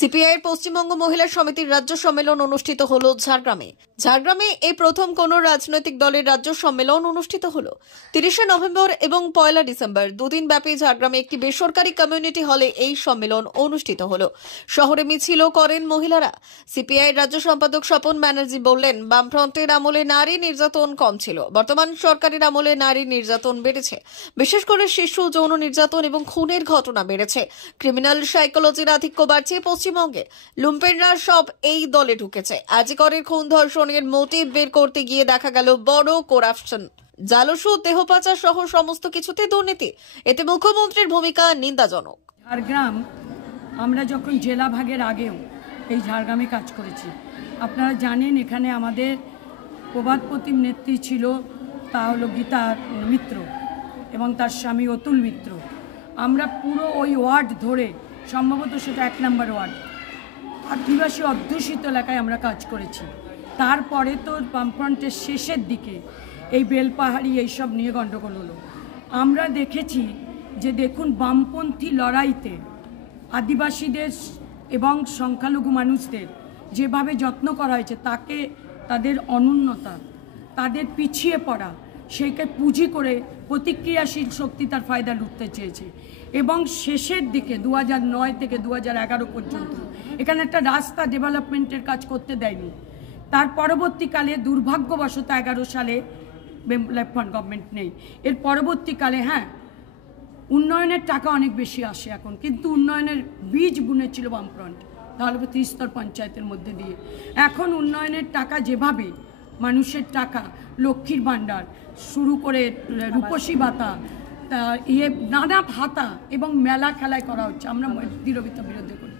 সিপিআইয়ের পশ্চিমবঙ্গ মহিলা সমিতির রাজ্য সম্মেলন অনুষ্ঠিত হলো ঝাড়গ্রামে এই প্রথম কোন রাজনৈতিক দলের রাজ্য সম্মেলন অনুষ্ঠিত হলো 30শে নভেম্বর এবং 1 ডিসেম্বর দুদিন ব্যাপী ঝাড়গ্রামে একটি বেসরকারি কমিউনিটি হলে এই সম্মেলন অনুষ্ঠিত হলো। শহরে মিছিলও করেন মহিলারা। সিপিআইয়ের রাজ্য সম্পাদক স্বপন ব্যানার্জি বললেন, বামফ্রন্টের আমলে নারী নির্যাতন কম ছিল, বর্তমান সরকারের আমলে নারী নির্যাতন বেড়েছে। বিশেষ করে শিশু যৌন নির্যাতন এবং খুনের ঘটনা বেড়েছে। ক্রিমিনাল সাইকোলজির আধিক্য বাড়ছে পশ্চিমবঙ্গে। লুম্পেনরা সব এই দলে ঢুকেছে। আজিকরের খুন ধর্ষণের মোটিভ বের করতে গিয়ে দেখা গেল বড় করাপশন, জালসুদ, দেহ পাচার সহ সমস্ত কিছুতে দুর্নীতি। এতে মুখ্যমন্ত্রীর ভূমিকা নিন্দাজনক। ঝাড়গ্রাম আমরা যখন জেলা ভাগের আগেও এই ঝাড়গ্রামে কাজ করেছি। আপনারা জানেন এখানে আমাদের প্রবাদ প্রতিম নেত্রী ছিল, তা হলো গীতা মিত্র এবং তার স্বামী অতুল মিত্র। আমরা পুরো ওই ওয়ার্ড ধরে, সম্ভবত সেটা 1 নম্বর ওয়ার্ড, আদিবাসী অধ্যুষিত এলাকায় আমরা কাজ করেছি। তারপরে তো বামফ্রন্টের শেষের দিকে এই বেলপাহাড়ি এইসব নিয়ে গণ্ডগোল হলো। আমরা দেখেছি যে দেখুন, বামপন্থী লড়াইতে আদিবাসীদের এবং সংখ্যালঘু মানুষদের যেভাবে যত্ন করা হয়েছে, তাকে তাদের অনুন্নতা, তাদের পিছিয়ে পড়া, সেইকে পুঁজি করে প্রতিক্রিয়াশীল শক্তি তার ফায়দা লুটতে চেয়েছে। এবং শেষের দিকে 2009 থেকে 2011 পর্যন্ত এখানে একটা রাস্তা ডেভেলপমেন্টের কাজ করতে দেয়নি। তার পরবর্তীকালে দুর্ভাগ্যবশত 11 সালে লেফট গভর্নমেন্ট নেই। এর পরবর্তীকালে উন্নয়নের টাকা অনেক বেশি আসে এখন, কিন্তু উন্নয়নের বীজ বুনেছিল বামফ্রন্ট, তাহলে 30 স্তর পঞ্চায়েতের মধ্যে দিয়ে। এখন উন্নয়নের টাকা যেভাবে মানুষের টাকা, লক্ষ্মীর ভাণ্ডার শুরু করে রূপসী ভাতা, নানা ভাতা এবং মেলা খেলায় করা হচ্ছে, আমরা দৃঢ়বিত বিরোধী করি।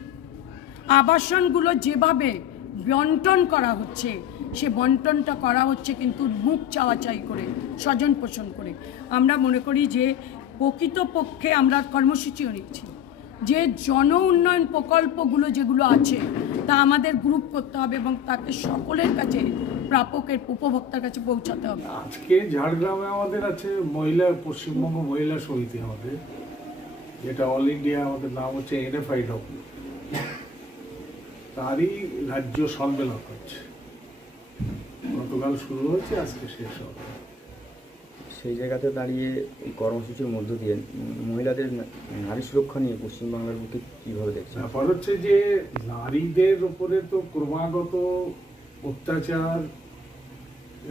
আবাসনগুলো যেভাবে বন্টন করা হচ্ছে, সে বন্টনটা করা হচ্ছে কিন্তু মুখ চাওয়াচাই করে, স্বজন পোষণ করে। আমরা মনে করি যে প্রকৃতপক্ষে আমরা কর্মসূচিও নিচ্ছি যে জন উন্নয়ন প্রকল্পগুলো যেগুলো আছে তা আমাদের গ্রুপ করতে হবে এবং তাকে সকলের কাছে, প্রাপকের, উপভোক্তার কাছে পৌঁছাতে হবে। আজকে ঝাড়গ্রামে আমাদের আছে পশ্চিমবঙ্গ মহিলা সমিতি, আমাদের যেটা অল ইন্ডিয়া, আমাদের নাম হচ্ছে NFIW, তারই রাজ্য সম্মেলন হচ্ছে। গতকাল শুরু হয়েছে, আজকে শেষ হবে। সেই জায়গাতে দাঁড়িয়ে এই কর্মসূচির মধ্য দিয়ে মহিলাদের নারী সুরক্ষা নিয়ে পশ্চিমবাংলার বুকে কীভাবে দেখছেন? ব্যাপার হচ্ছে যে নারীদের উপরে তো ক্রমাগত অত্যাচার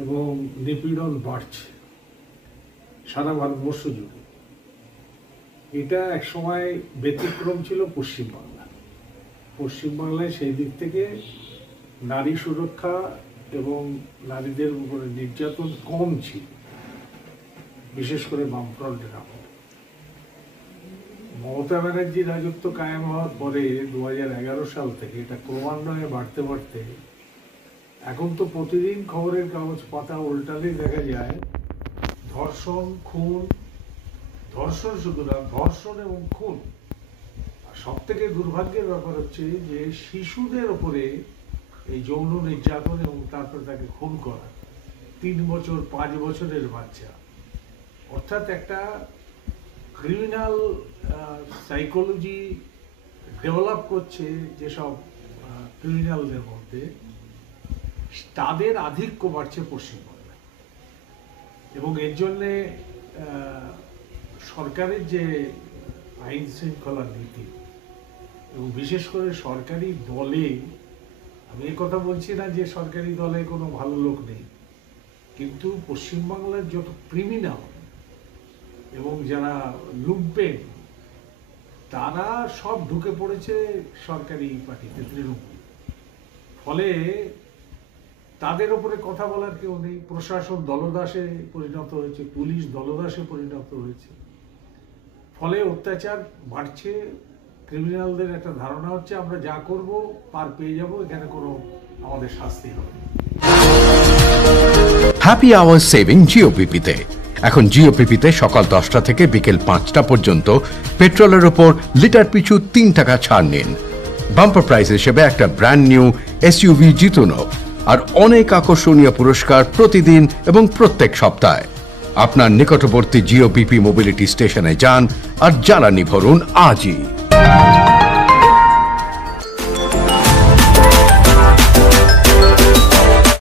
এবং নিপীড়ন বাড়ছে সারা ভারতবর্ষ জুড়ে। এটা এক সময় ব্যতিক্রম ছিল পশ্চিমবাংলায় সেই দিক থেকে নারী সুরক্ষা এবং নারীদের উপরে নির্যাতন কম ছিল, বিশেষ করে বামফ্রন্টের আমলে। মমতা ব্যানার্জির রাজত্ব কায়েম হওয়ার পরে 2011 সাল থেকে এটা ক্রমান্বয়ে বাড়তে বাড়তে এখন তো প্রতিদিন খবরের কাগজ পাতা উল্টালেই দেখা যায় ধর্ষণ, খুন, ধর্ষণ শুধু না, ধর্ষণ এবং খুন। আর সব থেকে দুর্ভাগ্যের ব্যাপার হচ্ছে যে শিশুদের ওপরে এই যৌন নির্যাতন এবং তারপরে তাকে খুন করা, 3 বছর 5 বছরের বাচ্চা। অর্থাৎ একটা ক্রিমিনাল সাইকোলজি ডেভেলপ করছে যেসব ক্রিমিনালদের মধ্যে, তাদের আধিক্য বাড়ছে পশ্চিমবঙ্গে। এবং এর জন্যে সরকারের যে আইন শৃঙ্খলা নীতি এবং বিশেষ করে সরকারি দলে, আমি এ কথা বলছি না যে সরকারি দলে কোনো ভালো লোক নেই, কিন্তু পশ্চিমবাংলার যত ক্রিমিনাল এবং যারা লুম্পেন, তারা সব ঢুকে পড়েছে সরকারি পার্টিতে, তৃণমূল। ফলে তাদের উপরে কথা বলার কেউ নেই। প্রশাসন দলদাসে পরিণত হয়েছে, পুলিশ দলদাসে পরিণত হয়েছে। ফলে অত্যাচার বাড়ছে। ক্রিমিনালদের একটা ধারণা হচ্ছে আমরা যা করব পার পেয়ে যাব, এখানে কোনো আমাদের শাস্তি হবে। হ্যাপি আওয়ার সেভিং জিওপিপিতে। এখন জিওপিপিতে সকাল 10টা থেকে বিকেল 5টা পর্যন্ত পেট্রোলের ওপর লিটার পিছু 3 টাকা ছাড় নিন। বাম্পার প্রাইস হিসেবে একটা ব্র্যান্ড নিউ SUV জিতুন আর অনেক আকর্ষণীয় পুরস্কার প্রতিদিন এবং প্রত্যেক সপ্তাহে। আপনার নিকটবর্তী জিওপিপি মোবিলিটি স্টেশনে যান আর জ্বালানি ভরুন আজই।